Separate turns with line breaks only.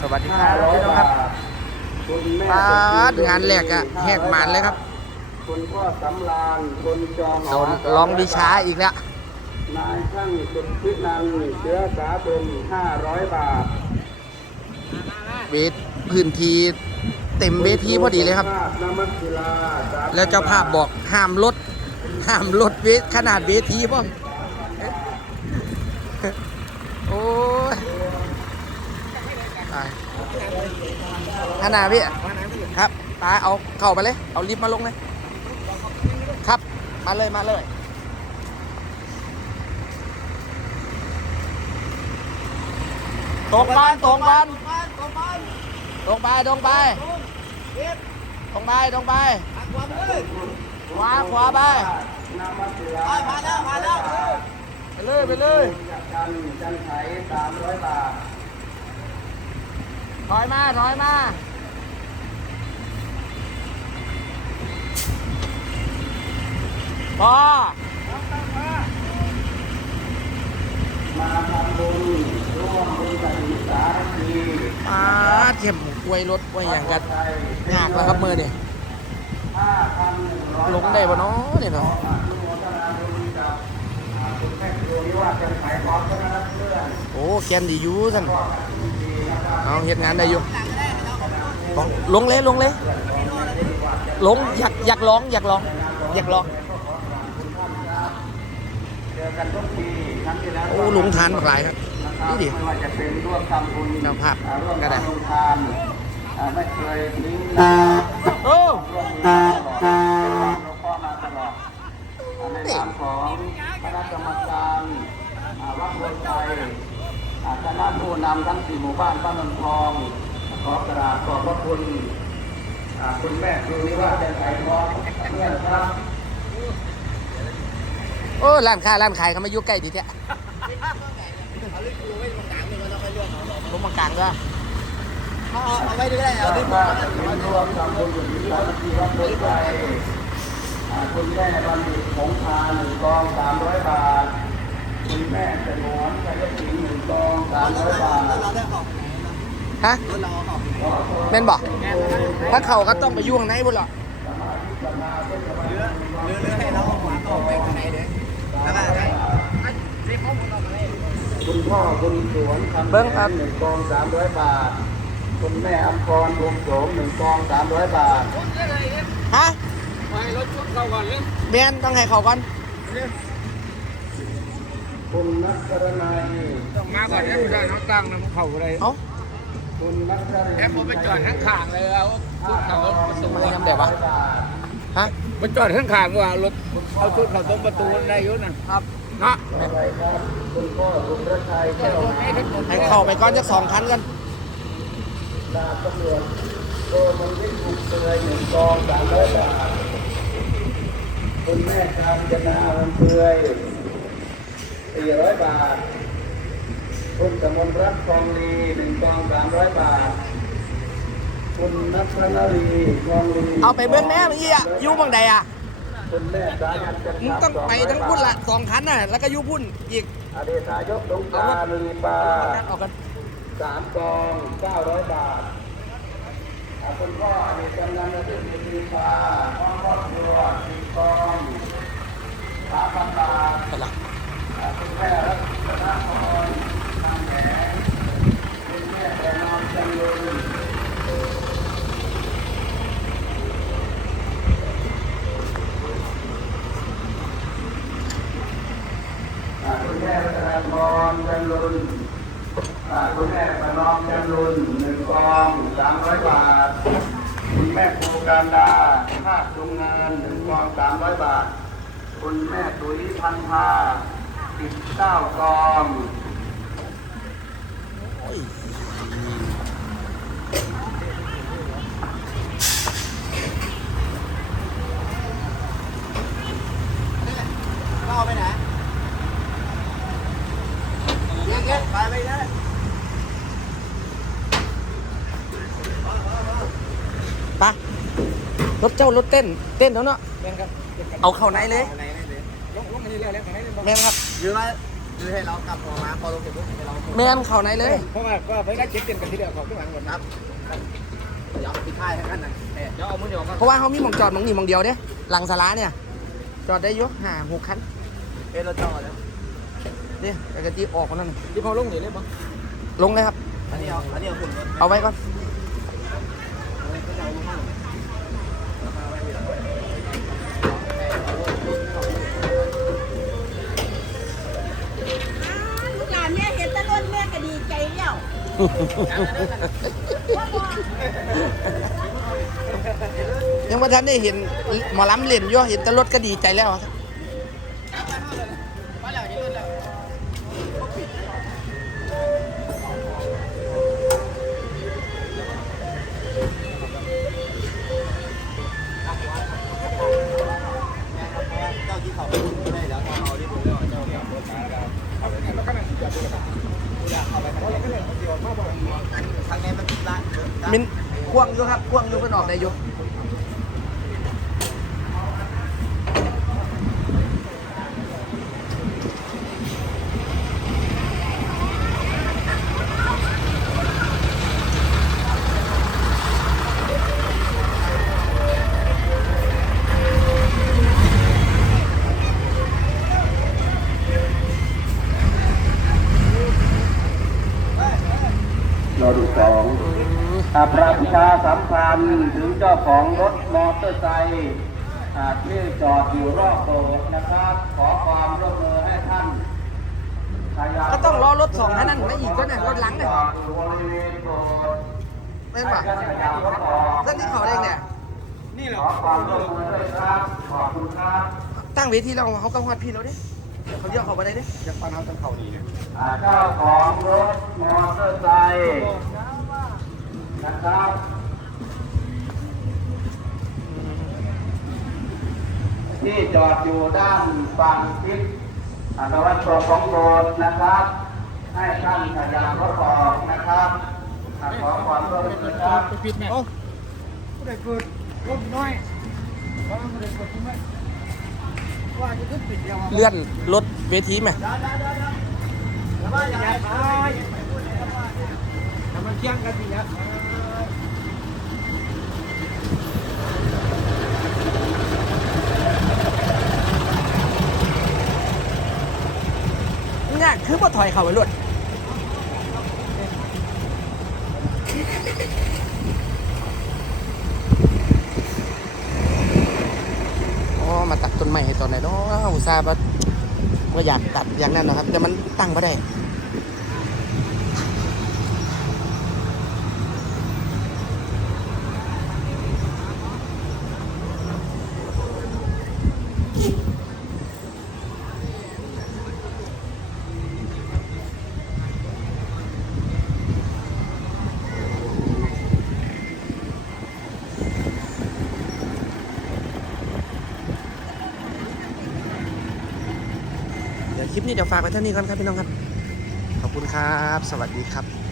สวัสดีครับพี่น้องครับปาดงานแรกอะแหกหมันเลยครับ
คุณพ่อสำรานคนจอง
โดนลองวิชาอีกแล้ว
นายช่างสุดพินันเชื้อสาเป็น500บาท
เวทพื้นที่เต็มเวทีพอดีเลยครับ
ณภาพนมัสศิลาสม
แล้วเจ้าภาพบอกห้ามลดห้ามลดเวทขนาดเวทีพ่อมโอ้ยตาย ขนาดพี่ครับตาเอาเข้าไปเลย เอาลิฟต์มาลงเลย ครับ มาเลยมาเลยตรงไปตรงไปตรงไปตรงไปตรงไปตรงไปขวาขวาไป
นมัสศิลา
ไปเลยไปเลย
จากจันทร์จันทร์ไถ300บาท
ถอยมาถอยมา พอ
มาทำบุญร่วมบุญกับศึกษาที
มาเทียมกล้วยรถกล้วยอย่างกันยากแล้วครับมือเนี่
5,100
ลงได้ปะเนาะเนี่ยเนาะ
โมทนาบุญกับอ่าคุณแม่ครูนิวัฒน์จันทร์ไถพร้อมกันนะครับเพื่อน
โอ้แกนดีอยู่ท่านเอาเฮ็ดงานได้อยู่ลงเลยลงเลยลงอยากอยากร้องอยากร้องอยากร้อง
เจอกันทุกปีครั้งที่แล้ว
โอ้ลงทานหลายครับนี่ดิ
ไม่ว่าจะเป็นร่วมทำบุญ
เจ้าภาพ
อ่ร่วม
ก็ได้
ทำบุญทานอ่าไม่เคยทิ้ง
โอ้
ร่วมมือตลอดหลวงพ่อมาตลอดอ่าในนามของคณะกรรมการอ่าวัดบนไทยอ่าคณะผู้นำทั้งสี่หมู่บ้านบ้านนนทอง ขอกราบขอบพระคุณอ่าคุณแม่ครูนิว่าจันทร์ไถทองเพื่อนครับ
โอ้ร้านค้าร้านขายเขามาอยู่ใกล้ดีแท้ลงมากลางด้วย
เอาไว้ดูได้เอาดิ
ว่าจะเป็นร่วมทำบุญอยู่ที่วัดที่วัดบนไทยอ่าคุณแม่บัณฑิตผงพาหนึ่งกองสามร้อยบาท คุณแม่สนวนชัยศิลป์หนึ่งกองสามร้อยบาท
เราได้ออก
ฮะ
รถเราออก
แม่นบอกถ้าเขาก็ต้องไปอยู่ข้างในพุ่นหรอ
เรือเรือให้เราขวาออกไปข้างในเลยแล้วก็ได้รีบเข้าหมดออกเลย
คุณ พ่อคุณสวนคำ
เบิ้งครับ
หนึ่งกองสามร้อยบาท คุณแม่อัมพรวงโสมหนึ่งกองสามร้อยบาท
ฮะ
ไปรถชุดเราก่อนเลย
แม่นต้องให้เขาก่อน
คุณนัทรนัย
มาก่อนเนี่ยไม่ได้น้องตั้งนะมันเข่าอะไร
เอ้า
คุณนัทรนัย
แอบผมไปจอดข้างข้างเลยเอาชุดเขาประตู
มันยังแบบวะฮะ
ไปจอดข้างข้างว่ารถเอาชุดเขาตรงประตูได้ยุ่นะครับ เนาะ
อะไรครับคุณพ่อคุณรัชัยแก้ว
ให้เข้าไปก่อนจักสองคันกัน
ดาบตำรวจโกมันวิทย์บุกเตยหนึ่งกองสามร้อยบาทคุณแม่การจนาวันเตยสี่ร้อยบาท คุณกมลรัตน์ทองลีหนึ่งกองสามร้อยบาท คุณนัทนาลีทองลี
เอาไปเบิ้งแม่เมื่อกี้อะอยู่บางใดอะ
คุณแมึ
งต้องไปทั้งพุ่นละสองคันน่ะ แล้วก็ยู่พุ่นอีก
อดีตนายกสงการลีปา
เอากัน
สามกองเก้าร้อยบาทคุณพ่ออดีตกำนันอดีตลีปาพ่อครอบครัวสี่กองสามพันบาทคุณแม่รัตนพรทางแหนคุณแม่แต่นอมจันลุนอ่าคุณแม่รัตนพรจันลุนอ่าคุณแม่ประ ลุนหนึ่งกองสามร้อยบาท คุณแม่ภูการดาภาคโรงงานหนึ่งกองสามร้อยบาท คุณแม่ตุ้ยพันธาสิบเก้ากอง
โอ้ย
เราเอาไปไหนเงี้ยเงี้ยไปไปเลย
ไปรถเจ้ารถเต้น เต้นแล้วเนาะ
เป็นครับ
เอาเข้าในเลย
ไหนเลยลงลงมานี่เลยแล้วไหนเลย
แม่นครับ
ยืนมาคือให้เรากลับออกมาพอลงเสร็จปุ๊บให้เรา
แมนเข่าไหนเลย
เพราะว่าก็ไปได้เช็คเต็มกันทีเดียวของข้างหลังหมดครับเดี๋ยวปิดท้ายให้ท่านนะเดี๋ยวเอามือเดียวก็
เพราะว่าเขามีหมองจอดหมองนี่หมองเดียวเด้หลังสาราเนี่ย จอดได้อยุห้าหกคัน
เอเราจอดแล้ว
เนี่ยปกติออกคนนั้น
ที่พอลงเดี๋ยวเลยปะ
ลงเลยครับ
อันนี้เอาอันนี้เอาหุ่นรถ
เอาไว้ก่อน
ลูกหลานแม่เห็นตะล้นแม่ก็ดีใจแล้ว
ยังว่าท่านได้เห็นหมอลำเล่นอยู่เห็นแตรถก็ดีใจแล้ว
ก็นั่วกันอยากเอาไปทางนี้ก็เลยเดียวมาบอกทางนี้มันละ
มินควงอยู่ครับควงอยู่เป็นออกได้อยู่
ประชาสัมพันธ์ถึงเจ้าของรถมอเตอร์ไซค์อาที่จอดอยู่รอบโบสถ์นะครับ ขอความร่วมมือให้ท่านขยับ
ก็ต้องรอรถสองคันนั้นไม่อีกก็เนี่ยรถหลังเนี่ย
จอดอยู่บริเวณโบสถ์
เป็นปะ
ให้ขยับรถออก
เส้นที่เขาเองเนี่ย
นี่เหร
ข
อ
อความร่วมมือด้วยครับขอบคุณครับ
ตั้งเวทีแล้วเขาก็ฮอดพี่เราเด้เขาเรียกเขาไปได้เด้
จะปาน้ำจนเข่าดีเนี่ย
อ่าเจ้าของรถมอเตอร์ไซค์ นะครับที่จอดอยู่ด้านฝั่งทิศอ่าตะวันตกของโบสถ์นะครับ ให้ท่านขยับรถออกนะครับอ่าขอความร่วมมือครับ
ปิดแม่โอ้ผู้ใดเกิดรถน้อยเพราะผู้ใดเกิดทิ้งไว้ว่าจะขึ้นปิดเดียว
เลื่อนรถเวทีไหม
แล้วว่าอย่าไปแต่มันเที่ยงกันทีเนี้ย
เนี่ยคือบ่ถอยเขาไปรถมาตัดต้นไม้ให้ตอนไหนเนาะอุตส่าห์ว่าว่าอยากตัดอย่างนั้นนะครับ แต่มันตั้งไม่ได้ นี้เดี๋ยวฝากไว้เท่านี้ก่อนครับพี่น้องครับ ขอบคุณครับ สวัสดีครับ